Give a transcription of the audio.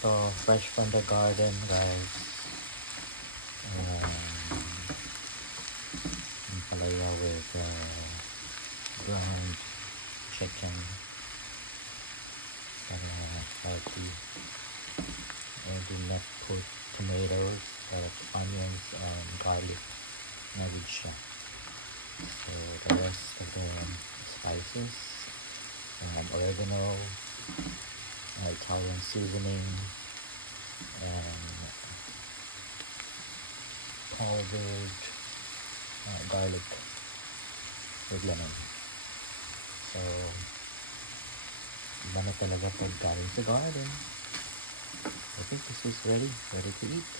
So, fresh from the garden, guys. Yung palaya with ground chicken. Healthy. And do not put tomatoes, onions, and garlic. Nagod siya. So, the rest of the spices. Oregano, Italian seasoning, and powdered garlic with lemon. So, iba na talaga pag galing sa garden. I think this is ready to eat.